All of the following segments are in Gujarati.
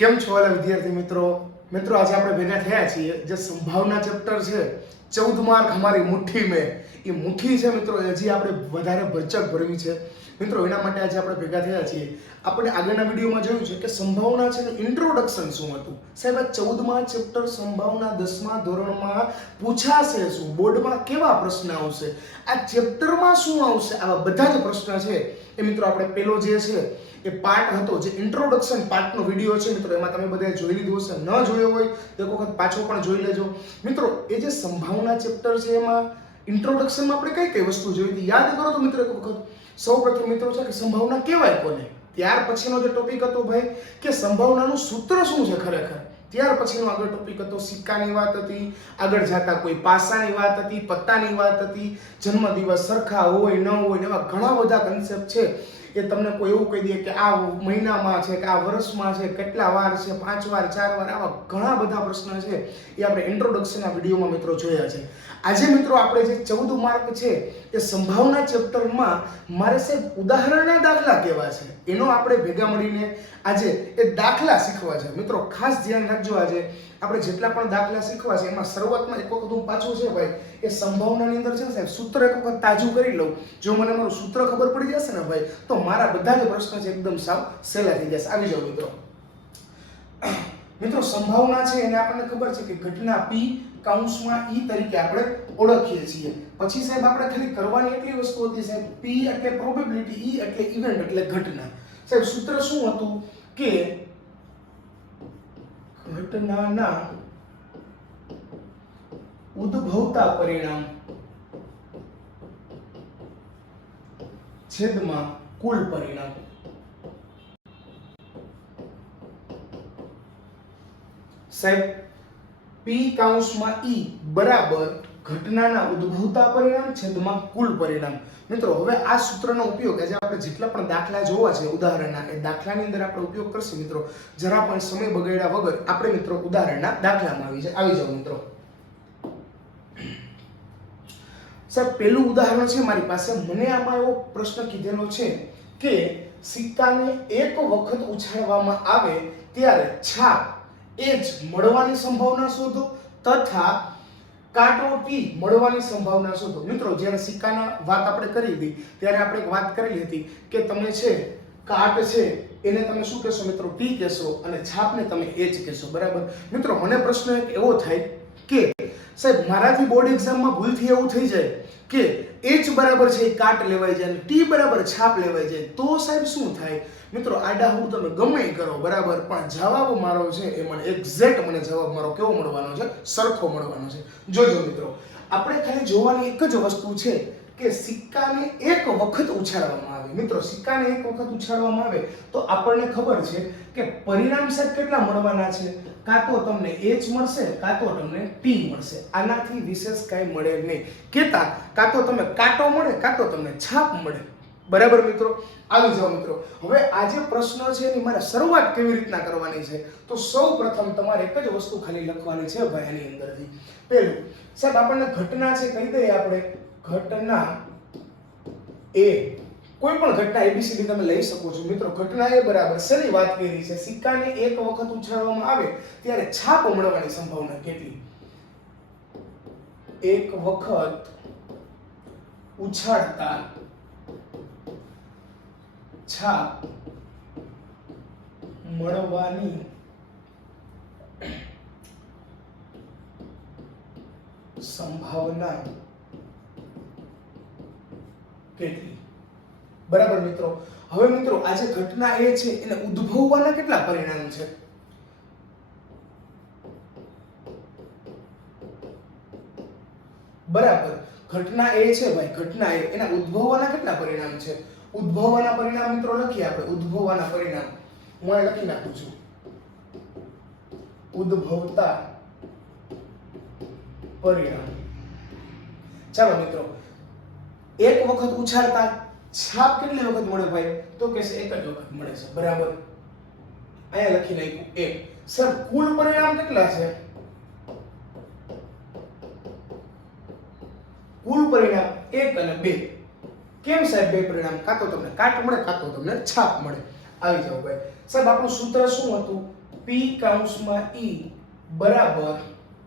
કેમ છો વાલા વિદ્યાર્થી મિત્રો? મિત્રો, આજે આપણે ભેગા થયા છીએ. જે સંભાવના ચેપ્ટર છે, ચૌદ માર્ક અમારી મુઠ્ઠી મેં. એ મુઠ્ઠી છે મિત્રો, હજી આપણે વધારે ભરચક ભરવી છે. મિત્રો, એના માટે આજે આપણે ભેગા થયા છીએ. આપણે આગળના વિડીયોમાં જોયું છે કે સંભાવના છે ને ઇન્ટ્રોડક્શન શું હતું? સાહેબ, આ ચૌદમાં ચેપ્ટર સંભાવના દસમા ધોરણમાં પૂછાશે શું? બોર્ડમાં કેવા પ્રશ્ન આવશે? આ ચેપ્ટરમાં શું આવશે? આવા બધા જ પ્રશ્ન છે. એ મિત્રો, આપણે પેલો જે છે એ પાર્ટ હતો, જે ઇન્ટ્રોડક્શન પાર્ટનો વીડિયો છે, મિત્રો. એમાં તમે બધાએ જોઈ લીધું હશે. ન જોયો હોય, તો એક વખત પાછો પણ જોઈ લેજો. મિત્રો, એ જે સંભાવના ચેપ્ટર છે, એમાં ઇન્ટ્રોડક્શનમાં આપણે કઈ કઈ વસ્તુ જોઈ હતી? યાદ કરો તો, મિત્રો, એક વખત. સૌપ્રથમ મિત્રો છે કે સંભાવના કહેવાય કોને? ત્યાર પછીનો જે ટોપિક હતો ભાઈ, કે સંભાવનાનું સૂત્ર શું છે ખરેખર? ત્યાર પછીનો આગળ ટોપિક હતો, સિક્કાની વાત હતી, આગળ જતા કોઈ પાસાની વાત હતી, પત્તાની વાત હતી, જન્મદિવસ સરખા હોય, ન હોય, એવા ઘણા બધા કન્સેપ્ટ છે. એ તમને કોઈ એવું કહી દે કે આ મહિનામાં છે, કે આ વર્ષમાં છે, કેટલા વાર છે, પાંચ વાર, ચાર વાર, આવા ઘણા બધા પ્રશ્ન છે એ આપણે ઇન્ટ્રોડક્શનના વિડીયોમાં મિત્રો જોયા છે. આજે મિત્રો આપણે જે ચૌદ માર્ક છે, એ સંભાવના ચેપ્ટરમાં મારે સાહેબ ઉદાહરણના દાખલા કેવા છે? એનો આપણે ભેગા મળીને આજે એ દાખલા શીખવા છે. મિત્રો, ખાસ ધ્યાન રાખજો આજે. આપણે જેટલા પણ દાખલા શીખવા છે, એમાં શરૂઆતમાં એક વખત હું પાછું છે ભાઈ, એ સંભાવનાની અંદર છે ને સાહેબ, સૂત્ર એક વખત તાજું કરી લઉં. જો મને મારું સૂત્ર ખબર પડી જશે ને ભાઈ, તો મારા બધા જ પ્રશ્ન છે એકદમ સાવ સહેલા થઈ જશે. આવી જાઓ મિત્રો. મિત્રો, સંભાવના છે એને આપણને ખબર છે કે ઘટના પી કાઉન્સમાં ઈ તરીકે આપણે ઓળખીએ છીએ. પછી સાહેબ, આપણે ખાલી કરવાની એટલી વસ્તુ હતી સાહેબ પી એટલે પ્રોબેબિલિટી ઈ એટલે ઇવેન્ટ એટલે ઘટના. સાહેબ, સૂત્ર શું હતું કે ઘટનાના ઉદ્ભવતા પરિણામ છેદમાં કુલ પરિણામ. સાહેબ પી કાઉન્સમાં ઈ બરાબર ઘટનાના ઉદ્ભવતા પરિણામ, છેદમાં કુલ પરિણામ. મિત્રો, હવે આ સૂત્રનો ઉપયોગ આજે આપણે જેટલા પણ દાખલા જોવા છે, ઉદાહરણના, એ દાખલાની અંદર આપણે ઉપયોગ કરશું, મિત્રો. જરા પણ સમય બગાડ્યા વગર આપણે, મિત્રો, ઉદાહરણના દાખલામાં આવી જાય આવી જાઓ, મિત્રો. સર પેલું ઉદાહરણ છે મારી પાસે. મને આમાં એવો પ્રશ્ન કીધેલો છે કે સિક્કાને એક વખત ઉછાળવામાં આવે ત્યારે છાપ એ જ મળવાની સંભાવના શોધો તથા કાંટો પી મળવાની સંભાવના શોધો. મિત્રો, જ્યારે સિક્કાના વાત આપણે કરી હતી, ત્યારે આપણે વાત કરેલી હતી કે તમે છે, કાટ છે, એને તમે શું કહેશો મિત્રો? પી કહેશો અને છાપને તમે એ જ કહેશો. બરાબર? મિત્રો, મને પ્રશ્ન એવો થાય કે, સાહેબ, મારાથી બોર્ડ એક્ઝામમાં ભૂલથી એવું થઈ જાય કે એચ બરાબર છે કાટ લેવાય જાય અને ટી બરાબર છાપ લેવાય જાય. તો સાહેબ શું થાય? મિત્રો, આડા હું તમે ગમે કરો, બરાબર? પણ જવાબ મારો છે એ મને એક્ઝેક્ટ મને જવાબ મારો કેવો મળવાનો છે? સરખો મળવાનો છે. જોજો મિત્રો, આપણે ખાલી જોવાની એક જ વસ્તુ છે કે સિક્કાને એક વખત ઉછાળવામાં આવે. મિત્રો, સિક્કાને એક વખત ઉછાળવામાં આવે તો આપણને ખબર છે કે પરિણામ સાહેબ કેટલા મળવાના છે? કાં તો તમને એચ મળશે, કાં તો તમને ટી મળશે. આનાથી વિશેષ કાંઈ મળે નહીં. કેતા, કાં તો તમે કાંટો મળે, કાં તો તમને છાપ મળે. બરાબર મિત્રો? આવી જાઓ મિત્રો. હવે આ જે પ્રશ્ન છે એની મારે શરૂઆત કેવી રીતના કરવાની છે? તો સૌ પ્રથમ તમારે એક જ વસ્તુ ખાલી લખવાની છે ભાઈ એની અંદરથી. પહેલું, સાહેબ, આપણને ઘટના છે, કહી દઈએ આપણે. ઘટના એ કોઈ પણ ઘટના એબીસીડી તમે લઈ શકો છો. મિત્રો, ઘટના એ બરાબર શેની વાત કરી છે? સિક્કાને એક વખત ઉછાળવામાં આવે, ત્યારે છાપ મળવાની સંભાવના કેટલી? એક વખત ઉછાળતા છાપ મળવાની સંભાવના કેટલી? બરાબર મિત્રો. હવે મિત્રો આ જે ઘટના એ છે, એને ઉદ્ભવવાના કેટલા પરિણામ છે? બરાબર. ઘટના એ છે ભાઈ, ઘટના એ. એના ઉદ્ભવવાના કેટલા પરિણામ છે? ઉદ્ભવવાના પરિણામ મિત્રો લખીએ આપણે, ઉદ્ભવવાના પરિણામ. હું અહીં લખી નાખું છું. ઉદ્ભવતા પરિણામ. ચાલો મિત્રો, એક વખત ઉછાળતા છાપ કેટલી વખત મળે ભાઈ? તો કે એક જ વખત મળે છે. બરાબર. અહીંયા લખી નાખ્યું એક. સર કુલ પરિણામ કેટલા છે? કુલ પરિણામ એક અને બે. કેમ સાહેબ બે પરિણામ? કાં તો તમને કાટ મળે, કાં તો તમને છાપ મળે. આવી જાઓ ભાઈ. સાહેબ, આપણું સૂત્ર શું હતું? પી કાઉન્સમાં ઈ બરાબર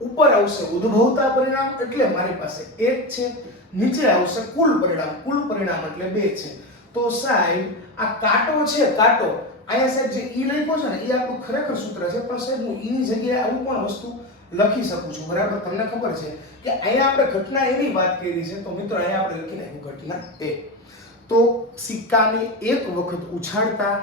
ઉપર આવશે ઉદ્ભવતા પરિણામ એટલે મારી પાસે એક છે, નીચે આવશે કુલ પરિણામ. કુલ પરિણામ એટલે બે છે. તો સાહેબ, આ કાંટો છે, કાંટો. અહીંયા સાહેબ જે ઈ લખ્યો છે ને, એ આપણું ખરેખર સૂત્ર છે. પણ સાહેબ, હું ઈની જગ્યાએ આવું પણ વસ્તુ લખી શકું છું. બરાબર? તમને ખબર છે કે અહીંયા આપણે ઘટના એની વાત કરી છે. તો મિત્રો, અહીંયા આપણે લખી નાખ્યું ઘટના એ. તો સિક્કાને એક વખત ઉછાળતા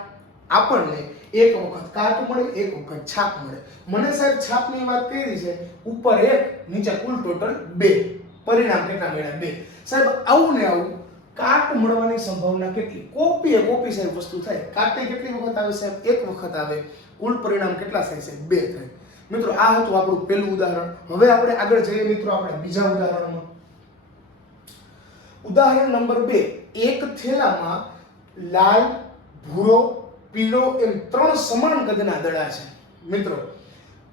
આપણને એક વખત કાટ મળે, એક વખત છાપ મળે. મને સાહેબ છાપની વાત કરી છે. ઉપર એક, નીચે કુલ ટોટલ બે. પરિણામ કેટલા મળ્યા? બે. સાહેબ, આવું ને આવું કાટ મળવાની સંભાવના કેટલી? કોપી કોપી સાહેબ વસ્તુ થાય. કાટે કેટલી વખત આવે સાહેબ? એક વખત આવે. કુલ પરિણામ કેટલા થાય છે બે થાય. મિત્રો, આ હતું આપણું પહેલું ઉદાહરણ. હવે આપણે આગળ જઈએ મિત્રો, આપણે બીજા ઉદાહરણમાં. ઉદાહરણ નંબર બે, એક થેલામાં લાલ, ભૂરો, પીળો એમ ત્રણ સમાન કદના દડા છે. મિત્રો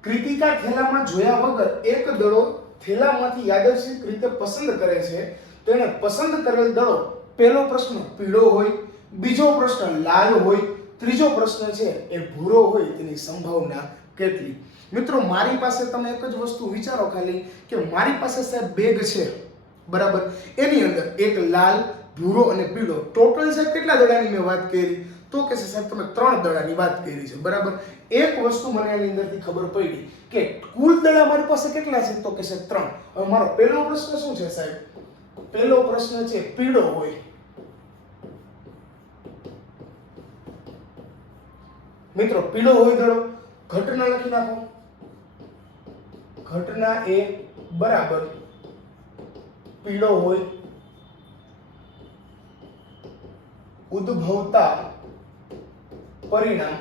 કૃતિકા થેલામાં જોયા વગર એક દડો થેલામાંથી યાદર્શિક રીતે પસંદ કરે છે. તો એને પસંદ કરેલ દડો પહેલો પ્રશ્ન પીળો હોય, બીજો પ્રશ્ન લાલ હોય, ત્રીજો પ્રશ્ન છે એ ભૂરો હોય તેની સંભાવના કેટલી? મિત્રો, મારી પાસે તમે એક જ વસ્તુ વિચારો ખાલી કે મારી પાસે સાહેબ બેગ છે. બરાબર? એની અંદર એક લાલ, ભૂરો અને પીળો. ટોટલ સાહેબ કેટલા દડાની મેં વાત કરી? તો કે સાહેબ તમે ત્રણ દડાની વાત કરી છે. બરાબર? એક વસ્તુ મને એની અંદરથી ખબર પડી કે કુલ દડા મારી પાસે કેટલા છે? તો કે સાહેબ ત્રણ. હવે મારો પહેલો પ્રશ્ન શું છે સાહેબ? પહેલો પ્રશ્ન છે પીળો હોય. મિત્રો, પીળો હોય દડો. ઘટના લખી નાખો. ઘટના એ બરાબર પીળો હોય. ઉદ્ભવતા પરિણામ.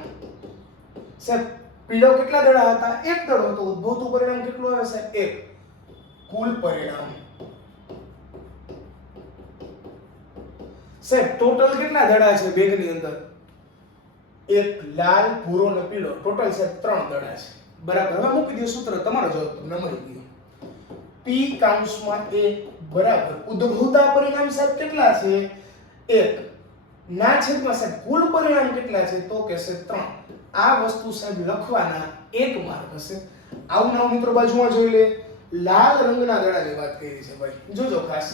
સાહેબ, પીળો કેટલા દડા હતા? એક દડો હતો. ઉદ્ભવતું પરિણામ કેટલું આવે સાહેબ? એક. કુલ પરિણામ. સાહેબ, ટોટલ કેટલા દડા છે બેગની અંદર? એક લાલ, ભૂરો ને પીળો. ટોટલ સાહેબ ત્રણ દડા છે. બરાબર. હવે મૂકી દો સૂત્ર. તમારો જવાબ તમને મળી ગયો. પી કાઉન્સમાં એ બરાબર. ઉદ્ભવતા પરિણામ સાહેબ કેટલા છે? એક. ના છેદમાં સાહેબ, કુલ પરિણામ કેટલા છે? તો કે છે ત્રણ. આ વસ્તુ સાહેબ લખવાના એક માર્ક હશે. આવું નામ મિત્રો બાજુમાં જોઈ લે. લાલ રંગના દડાની વાત કરી છે ભાઈ. જોજો ખાસ.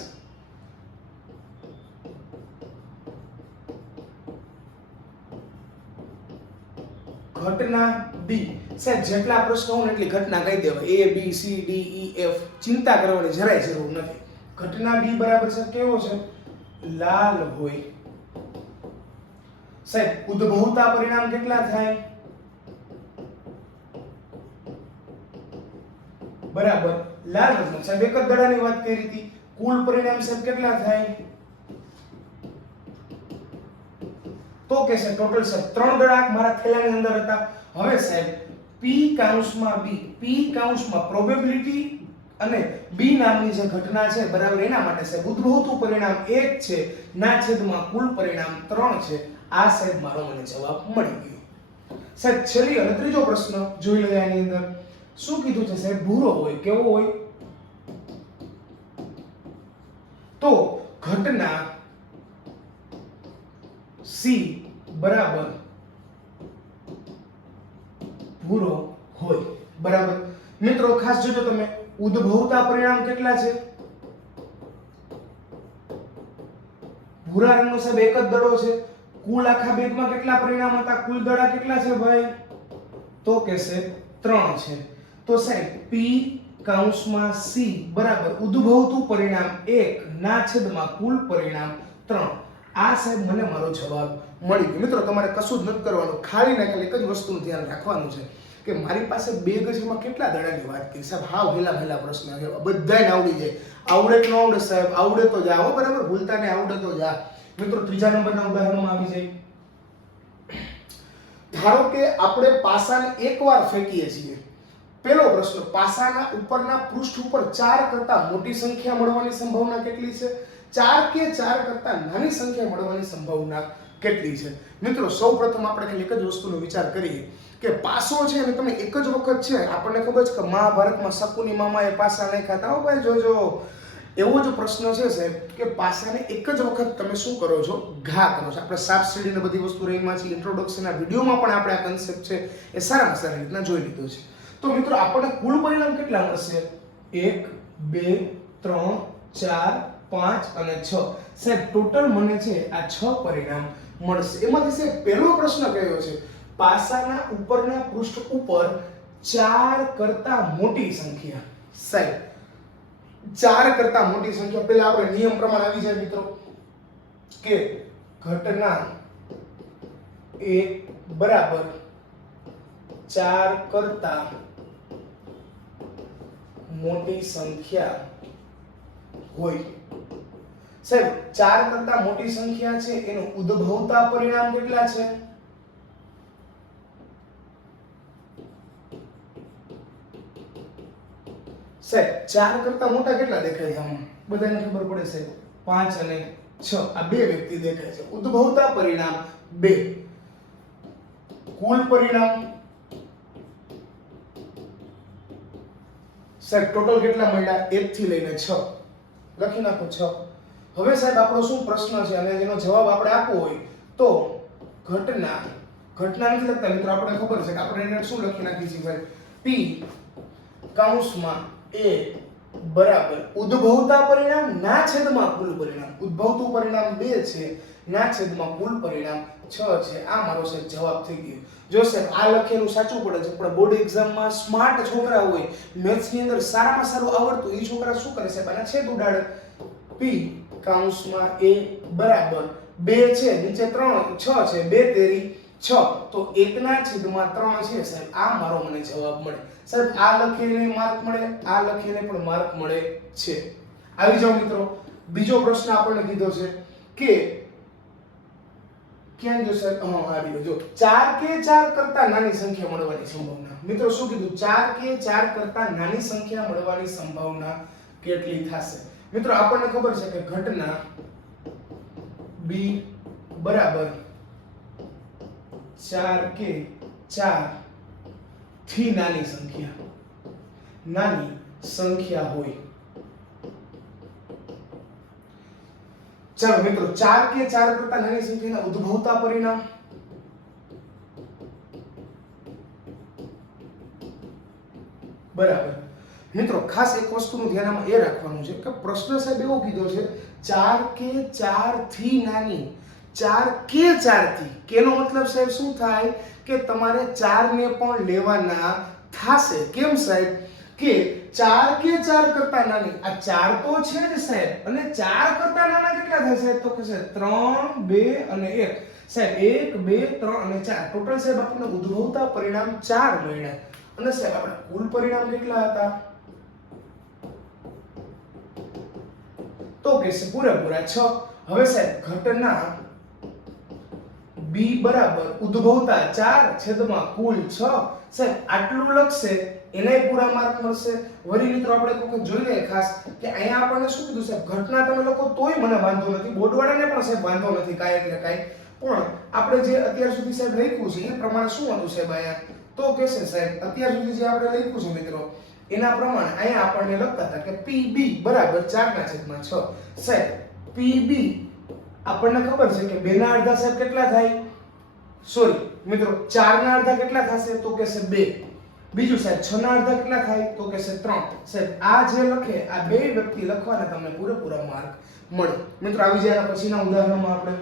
ઘટના બી સાહેબ, જેટલા પ્રશ્નો હોય એટલી ઘટના કહી દેવાય. A B C D E F ચિંતા કરવાની જરાય જરૂર નથી. ઘટના બી બરાબર છે કેવો છે? લાલ હોય. સાહેબ, ઉદ્ભવતા પરિણામ કેટલા થાય? બરાબર. લાલ રંગનો. સાહેબ, એક જ દડાની વાત કરી હતી. કુલ પરિણામ સાહેબ કેટલા થાય? તો કે છે ટોટલ સાહેબ, ત્રણ દડા મારા થેલાની અંદર હતા. હવે સાહેબ પી કાઉન્સમાં બી પી કાઉન્સમાં પ્રોબેબિલિટી અને બી નામની જે ઘટના છે, બરાબર એના માટે સાહેબ ઉદ્ભવતું પરિણામ એક છે, ના છેદમાં કુલ પરિણામ ત્રણ છે. આ સાહેબ મારો મને જવાબ મળી ગયો. સાહેબ, છેલ્લી અને ત્રીજો પ્રશ્ન જોઈ લઈએ આની અંદર. શું કીધું છે સાહેબ? ભૂરો હોય, કેવો હોય? તો ઘટના સી બરાબર. પૂરો હોય. બરાબર. મિત્રો, ખાસ જોજો તમે. ઉદ્ભવતા પરિણામ કેટલા છે? ભૂરા રંગનો સાહેબ એક જ દડો છે. કુલ આખા બેગમાં કેટલા પરિણામ હતા? કુલ દડા કેટલા છે ભાઈ? તો કે છે ત્રણ છે. તો સાહેબ, પી કૌંસમાં સી. બરાબર. ઉદ્ભવતું પરિણામ એક, ના છેદમાં કુલ પરિણામ ત્રણ. આ સાહેબ મને મારો જવાબ મળી ગયો. મિત્રો, તમારે કશું જ નથી કરવાનું. ખાલી ને એક જ વસ્તુનું ધ્યાન રાખવાનું છે કે મારી પાસે બે ગજમાં કેટલા દડાની વાત કરી? સાહેબ, હાવ હેલા હેલા પ્રશ્ન છે. બધાને આવડી જાય. આવડે ન આવડે સાહેબ? આવડે તો જા. બરાબર? ભૂલતા ને આવડે તો જા. મિત્રો, ત્રીજા નંબરના ઉદાહરણમાં આવી જાય. ધારો કે આપણે પાસાને એકવાર ફેંકીએ છીએ. પહેલો પ્રશ્ન, પાસાના ઉપરના પૃષ્ઠ ઉપર ચાર કરતા મોટી સંખ્યા મળવાની સંભાવના કેટલી છે? ચાર કે ચાર કરતા નાની સંખ્યા મળવાની સંભાવના કેટલી છે? મિત્રો, સૌપ્રથમ આપણે ખાલી એક જ વસ્તુનો વિચાર કરીએ કે પાસો છે અને તમે એક જ વખત છે, આપણને ખબર છે કે મહાભારતમાં શકુની મામાએ પાસા નહીં ખાતા હો ભાઈ, જોજો. એવો જ પ્રશ્ન છે સાહેબ કે પાસાને એક જ વખત તમે શું કરો છો? ઘા કરો છો. આપણે સાપ સીડીને બધી વસ્તુ રહીમાં છે ઇન્ટ્રોડક્શનના વિડીયોમાં પણ આપણે આ કન્સેપ્ટ છે એ સારામાં સારી રીતના જોઈ લીધો છે. તો મિત્રો, આપણને કુલ પરિણામ કેટલા મળશે? એક, બે, ત્રણ, ચાર પાંચ અને છ. સાહેબ, ટોટલ મને છે આ છ પરિણામ મળશે. એમાંથી સાહેબ, પહેલો પ્રશ્ન કયો છે? પાસાના ઉપરના પૃષ્ઠ ઉપર ચાર કરતા મોટી સંખ્યા. સાહેબ, ચાર કરતા મોટી સંખ્યા. પહેલા આપણે નિયમ પ્રમાણે આવી જાય મિત્રો. કે ઘટના એક બરાબર ચાર કરતા મોટી સંખ્યા હોય. સાહેબ, ચાર કરતા મોટી સંખ્યા છે, એનું ઉદ્ભવતા પરિણામ કેટલા છે? સાહેબ, ચાર કરતા મોટા કેટલા દેખાય આમાં? બધાને ખબર પડે સાહેબ. પાંચ અને છ, આ બે વ્યક્તિ દેખાય છે. ઉદ્ભવતા પરિણામ બે. કુલ પરિણામ? સાહેબ, ટોટલ કેટલા મળ્યા? એક થી લઈને છ. લખી નાખો, છ. હવે સાહેબ, આપણો શું પ્રશ્ન છે? અને જેનો જવાબ આપણે આપવો હોય તો ઘટના ઘટના નથી લખતા મિત્રો આપણે ખબર છે કે આપણે એને શું લખી નાખી છે ભાઈ? પી કૌંસમાં એ બરાબર ઉદ્ભવતા પરિણામ ના છેદમાં કુલ પરિણામ. ઉદ્ભવતું પરિણામ બે છે ના છેદમાં કુલ પરિણામ છ છે. આ મારો સાહેબ જવાબ થઈ ગયો. જો સાહેબ, આ લખેલું સાચું પડે છે, પણ બોર્ડ એક્ઝામમાં સ્માર્ટ છોકરા હોય મેથ્સની અંદર સારામાં સારું આવડતું એ છોકરા શું કરે સાહેબ? આના છેદ ઉડાડે. પી કૌંસમાં એ બરાબર બે છે, નીચે ત્રણ, છ છે, બે તેરી, છ. તો એકના છેદમાં ત્રણ છે, સાહેબ. આ મારો મને જવાબ મળે. સાહેબ, આ લખીને માર્ક મળે, આ લખીને પણ માર્ક મળે છે. આવી જાઓ મિત્રો. બીજો પ્રશ્ન આપણને કીધો છે કે ક્યાં જો સાહેબ? હા આવી જો, ચાર કે ચાર કરતા નાની સંખ્યા મળવાની સંભાવના. મિત્રો, શું કીધું? ચાર કે ચાર કરતા નાની સંખ્યા મળવાની સંભાવના કેટલી થશે? મિત્રો, આપણને ખબર છે કે ઘટના બી બરાબર ચાર કે ચારથી નાની સંખ્યા. નાની સંખ્યા હોય. ચાલો મિત્રો, ચાર કે ચાર કરતા નાની સંખ્યાના ઉદ્ભવતા પરિણામ. બરાબર. મિત્રો, ખાસ એક વસ્તુનું ધ્યાનમાં એ રાખવાનું છે કે પ્રશ્ન સાહેબ એવો કીધો છે, ચાર કે ચારથી નાની, ચાર કે ચારથી. કેનો મતલબ સાહેબ શું થાય કે તમારે ચાર ને પણ લેવાના થાશે. કેમ સાહેબ? કે ચાર કે ચાર કરતા નાની, આ ચાર તો છે જ સાહેબ. અને ચાર કરતા નાના કેટલા સાહેબ? તો કે સાહેબ, ત્રણ, બે અને એક. સાહેબ, એક, બે, ત્રણ અને ચાર. ટોટલ સાહેબ આપણને ઉદ્ભવતા પરિણામ ચાર મળ્યા. અને સાહેબ, આપણે કુલ પરિણામ કેટલા હતા? તો કે છે પૂરેપૂરા છ હવે સાહેબ, ઘટના બી બરાબર ઉદ્ભવતા ચાર છેદમાં કુલ છ. સાહેબ, આટલું લખશે એને પૂરા માર્ક મળશે. વળી મિત્રો, આપણે કોઈ વખત જોઈ લઈએ ખાસ કે અહીંયા આપણને શું કીધું સાહેબ? ઘટના તમે લોકો તોય મને વાંધો નથી. બોર્ડવાળાને પણ સાહેબ વાંધો નથી કાંઈ એટલે કાંઈ. પણ આપણે જે અત્યાર સુધી સાહેબ લખ્યું છે, એ પ્રમાણે શું હતું સાહેબ અહીંયા? તો કહેશે સાહેબ, અત્યાર સુધી જે આપણે લખ્યું છે મિત્રો એના પ્રમાણે અહીંયા આપણને લખતા હતા કે પીબી બરાબર ચારના છેદમાં છ. સાહેબ પીબી આપણને ખબર છે કે બેના અડધા સાહેબ કેટલા થાય? સોરી મિત્રો, ચારના અડધા કેટલા થશે? તો કે છે બે. બીજું સાહેબ છ ના અડધા કેટલા થાય? તો કે છે ત્રણ. સાહેબ, આ જે લખે, આ બે વ્યક્તિ લખવાના તમને પૂરેપૂરા માર્ક મળે. મિત્રો, આવી જાય પછીના ઉદાહરણમાં આપણે.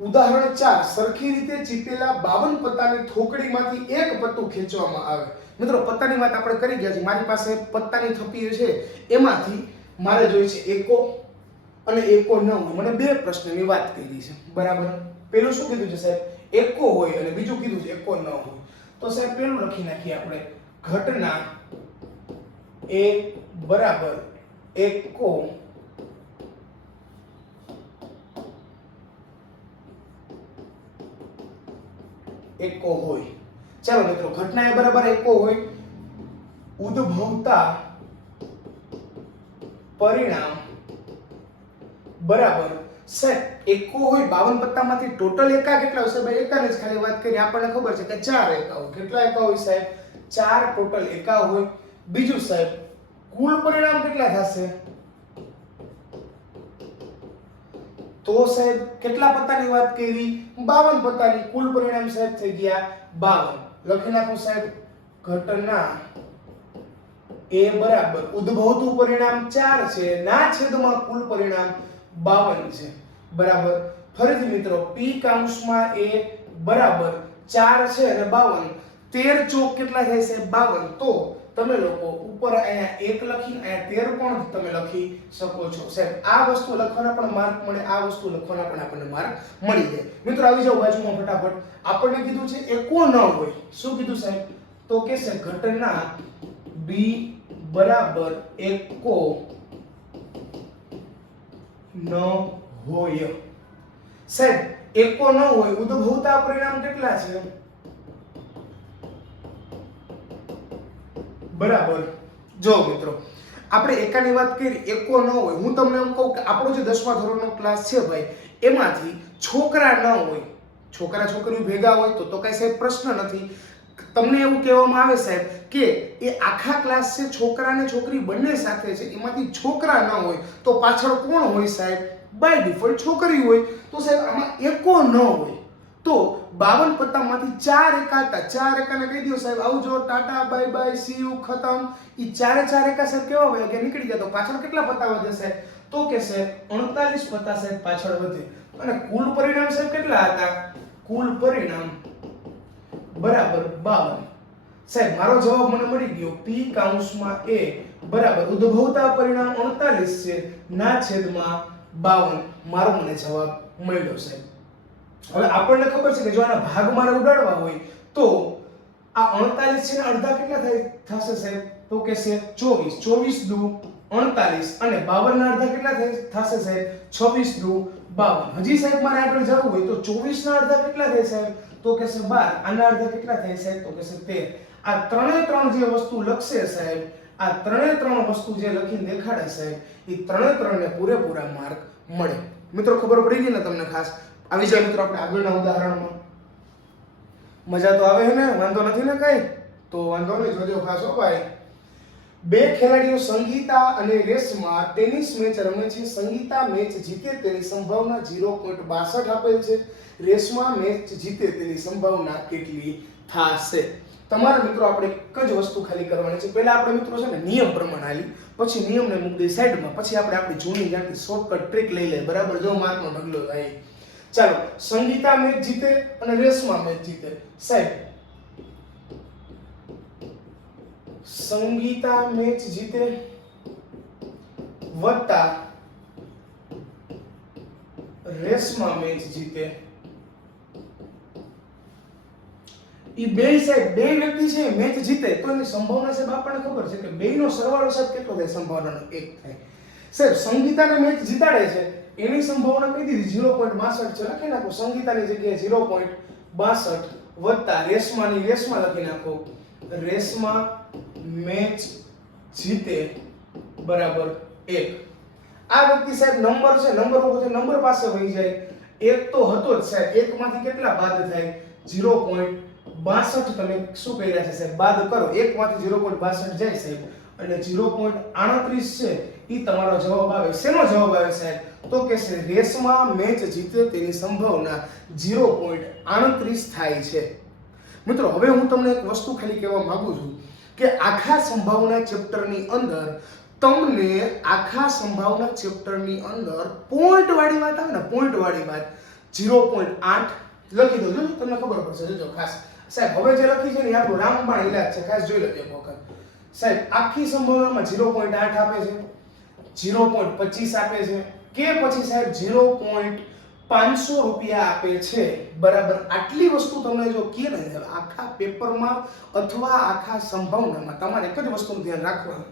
ઉદાહરણ ચાર, સરખી રીતે ચીપેલા બાવન પત્તાની થોકડીમાંથી એક પત્તું ખેંચવામાં આવે. મિત્રો, પત્તાની વાત આપણે કરી ગયા છે મારી પાસે પત્તાની થપ્પી છે, એમાંથી મારે જોઈએ છે એકો અને એકો ન હોય. મને બે પ્રશ્નની વાત કરી છે. બરાબર? પેલું શું કીધું છે સાહેબ? એકો હોય અને બીજું કીધું છે એકો ન હોય. તો સાહેબ, પેલું લખી નાખીએ આપણે. ઘટના એ બરાબર એકો એકો હોય. ચાલો મિત્રો, ઘટના એ બરાબર એકો હોય. ઉદ્ભવતા પરિણામ બરાબર સાહેબ, એકો હોય બાવન પત્તામાંથી ટોટલ એકા કેટલા હોય? સાહેબ, એકાને જ ખાલી વાત કરી, આપણને ખબર છે કે ચાર એકા હોય. કેટલા એકા હોય સાહેબ? ચાર ટોટલ એકા હોય. બીજું સાહેબ, કુલ પરિણામ કેટલા થશે? તો સાહેબ, કેટલા પત્તાની વાત કરી? 52 પત્તાની. કુલ પરિણામ સાહેબ થઈ ગયા 52 લખી નાખો સાહેબ. ઘટના એ બરાબર ઉદ્ભવતું પરિણામ 4 છે. ના છેદમાં કુલ પરિણામ 52 છે. બરાબર. ફરીથી મિત્રો p કાઉન્સમાં એ બરાબર 4 છે અને 52 13 ચોક કેટલા થાય છે 52 તો તમે લોકો ઉપર અહીંયા એક લખી, અહીંયા તેર પણ તમે લખી શકો છો. સાહેબ, આ વસ્તુ લખવાના પણ માર્ક મળે, આ વસ્તુ લખવાના પણ આપણને માર્ક મળી જાય. મિત્રો, આવી જાઓ બાજુમાં ફટાફટ. આપણને કીધું છે એકો ન હોય. શું કીધું સાહેબ? તો કે છે ઘટના બી બરાબર એકો ન હોય. સાહેબ, એકો ન હોય. ઉદ્ભવતા પરિણામ કેટલા છે? બરાબર. જો મિત્રો, આપણે એકાની વાત કરી, એકો ન હોય. હું તમને એમ કહું કે આપણો જે દસમા ધોરણનો ક્લાસ છે ભાઈ, એમાંથી છોકરા ન હોય. છોકરા છોકરીઓ ભેગા હોય તો તો કાંઈ સાહેબ પ્રશ્ન નથી. તમને એવું કહેવામાં આવે સાહેબ કે એ આખા ક્લાસ છે, છોકરા અને છોકરી બંને સાથે છે, એમાંથી છોકરા ન હોય તો પાછળ કોણ હોય સાહેબ? બાય ડિફોલ્ટ છોકરી હોય. તો સાહેબ આમાં એકો ન હોય. તો બાવન પત્તામાંથી ચાર એકા હતા. ચાર એકાને કહી દો સાહેબ આવજો Tata, bye bye, see you, ખતમ. એ ચારે ચાર એકા સાહેબ કેવા હોય? કે નીકળી ગયા. તો પાછળ કેટલા પત્તા વધે સાહેબ? તો કે સાહેબ 39 પત્તા સાહેબ પાછળ વધે. અને કુલ પરિણામ સાહેબ કેટલા હતા? કુલ પરિણામ બરાબર 52 સાહેબ, મારો જવાબ મને મળી ગયો. P કાઉન્સમાં a બરાબર. ઉદ્ભવતા પરિણામ 39 છે. ના છેદમાં 52 મારો મને જવાબ મળ્યો સાહેબ. હવે આપણને ખબર છે કે જો આના ભાગ મારે ઉડાડવા હોય, તો આ 39 છે અડધા કેટલા થાય થશે સાહેબ? તો કે છે 24 24 દુ 39 અને 52 ના અડધા કેટલા થશે સાહેબ? 26 દુ 52 હજી સાહેબ મારે આગળ જવું હોય તો 24 ના અડધા કેટલા થાય સાહેબ? તો કે છે બાર. આના અડધા કેટલા થાય સાહેબ? તો કે છે તેર. આ ત્રણે ત્રણ જે વસ્તુ લખશે સાહેબ, આ ત્રણે ત્રણ વસ્તુ જે લખીને દેખાડે સાહેબ, એ ત્રણે ત્રણને પૂરેપૂરા માર્ક મળે. મિત્રો, ખબર પડી ગઈ ને તમને ખાસ? આવી જાય મિત્રો આપણે આગળના ઉદાહરણમાં. મજા તો આવે છે ને? વાંધો નથી ને કઈ? તો વાંધો નહીં, જોજો ખાસો ભાઈ. બે ખેલાડીઓ સંગીતા અને રેસમાં ટેનિસ મેચ રમે છે. સંગીતા મેચ જીતે તેની સંભાવના 0.62 આપેલ છે. રેસમાં મેચ જીતે તેની સંભાવના કેટલી થશે? તમારા મિત્રો આપણે એક જ વસ્તુ ખાલી કરવાની છે. પહેલા આપણે મિત્રો છે ને નિયમ પ્રમાણે હાલી. પછી નિયમને મૂકી દઈએ સાઈડમાં. પછી આપણે આપણી જૂની જ્યાંથી શોર્ટકટ ટ્રીક લઈ લઈએ. બરાબર? જો માર્કનો ઢગલો થાય. ચાલો, સંગીતા મેચ જીતે અને રેશમા મેચ જીતે. સાહેબ, સંગીતા મેચ જીતે વત્તા રેશમા મેચ જીતે. એ બે સાહેબ, બે વ્યક્તિ છે મેચ જીતે. તો એની સંભાવના સાહેબ, આપણને ખબર છે કે બેયનો સરવાળો સાહેબ કેટલો થાય? સંભાવનાનો એક થાય. સાહેબ, સંગીતાને મેચ જીતાડે છે. એની સંભાવના કહી દીધી ઝીરો પોઈન્ટ બાસઠ છે, લખી નાખો, સંગીતાની જગ્યાએ ઝીરો પોઈન્ટ બાસઠ વત્તા રેશમાની રેશમા લખી નાખો, રેશમા મેચ જીતે બરાબર એક. આ વ્યક્તિ સાહેબ નંબર છે, નંબર ઉપર નંબર પાસે વહી જાય, એક તો હતો જ સાહેબ, એકમાંથી કેટલા બાદ થાય? ઝીરો પોઈન્ટ બાસઠ તમે શું કહી રહ્યા છે સાહેબ? બાદ કરો, એકમાંથી ઝીરો પોઈન્ટ બાસઠ જાય સાહેબ. અને ઝીરો પોઈન્ટ આડત્રીસ છે એ તમારો જવાબ આવે. શેનો જવાબ આવે સાહેબ? તો કે છે, રેસમાં મેચ જીતે તેની સંભાવના ઝીરો પોઈન્ટ આડત્રીસ થાય છે. મિત્રો, હવે હું તમને એક વસ્તુ ખાલી કહેવા માગું છું કે આખા સંભાવના ચેપ્ટરની અંદર તમને આખા સંભાવના ચેપ્ટરની અંદર પોઈન્ટ વાળી વાત આવે ને પોઈન્ટ વાળી વાત ઝીરો પોઈન્ટ આઠ લખી દો. જો તમને ખબર પડશે જોજો ખાસ. સાહેબ, હવે જે લખી છે ને આપણું રામબાણ ઇલાજ છે, ખાસ જોઈ લેજો એક વખત. સાહેબ, આખી સંભાવનામાં ઝીરો પોઈન્ટ આઠ આપે છે, ઝીરો પોઈન્ટ પચીસ આપે છે કે પછી સાહેબ ઝીરો પોઈન્ટ પાંચસો રૂપિયા આપે છે? બરાબર આટલી વસ્તુ તમને જો કે ને આખા પેપરમાં અથવા આખા સંભાવનામાં તમારે એક જ વસ્તુનું ધ્યાન રાખવાનું.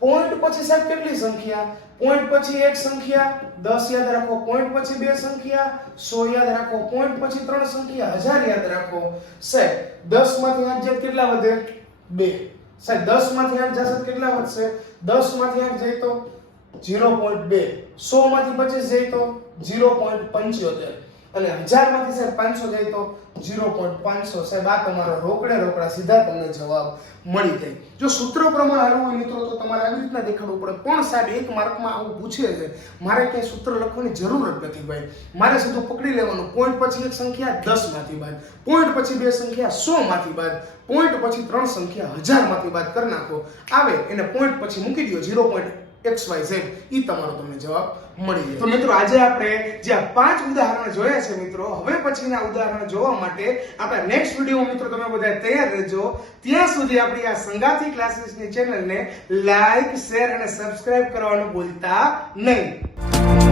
પોઈન્ટ પછી સાહેબ કેટલી સંખ્યા? પોઈન્ટ પછી એક સંખ્યા, દસ યાદ રાખો, પોઈન્ટ પછી બે સંખ્યા, સો યાદ રાખો, પોઈન્ટ પછી ત્રણ સંખ્યા, હજાર યાદ રાખો. સાહેબ દસમાંથી આઠ જાય કેટલા વધે? બે. સાહેબ દસમાંથી આઠ જશે કેટલા વધશે? દસમાંથી આઠ જાય તો ઝીરો પોઈન્ટ બે. સો માંથી પચીસ જાય તો ઝીરો પોઈન્ટ પંચોતેર. અને હજારમાંથી સાહેબ પાંચસો જાય તો ઝીરો પોઈન્ટ પાંચસો. સાહેબ, આ તમારો રોકડે રોકડા સીધા તમને જવાબ મળી જાય. જો સૂત્ર પ્રમાણે હાલવું હોય મિત્રો, તો તમારે આવી રીતના દેખાડવું પડે. પણ સાહેબ, એક માર્કમાં આવું પૂછે છે, મારે ક્યાંય સૂત્ર લખવાની જરૂર જ નથી ભાઈ. મારે સીધું પકડી લેવાનું. પોઈન્ટ પછી એક સંખ્યા દસમાંથી બાદ. પોઈન્ટ પછી બે સંખ્યા સો માંથી બાદ. પોઈન્ટ પછી ત્રણ સંખ્યા હજારમાંથી બાદ કરી નાખો. આવે, એને પોઈન્ટ પછી મૂકી દો zero point X Y Z એ તમારો તમને જવાબ મળી જાય. તો મિત્રો આજે આપણે જે આ પાંચ ઉદાહરણ જોયા છે મિત્રો, હવે પછીના ઉદાહરણ જોવા માટે આપણા નેક્સ્ટ વિડીયોમાં મિત્રો તમે બધા તૈયાર રહેજો. ત્યાં સુધી આપણી આ સંગાથી ક્લાસીસની ચેનલને લાઈક શેર અને સબસ્ક્રાઇબ કરવાનું ભૂલતા નહીં.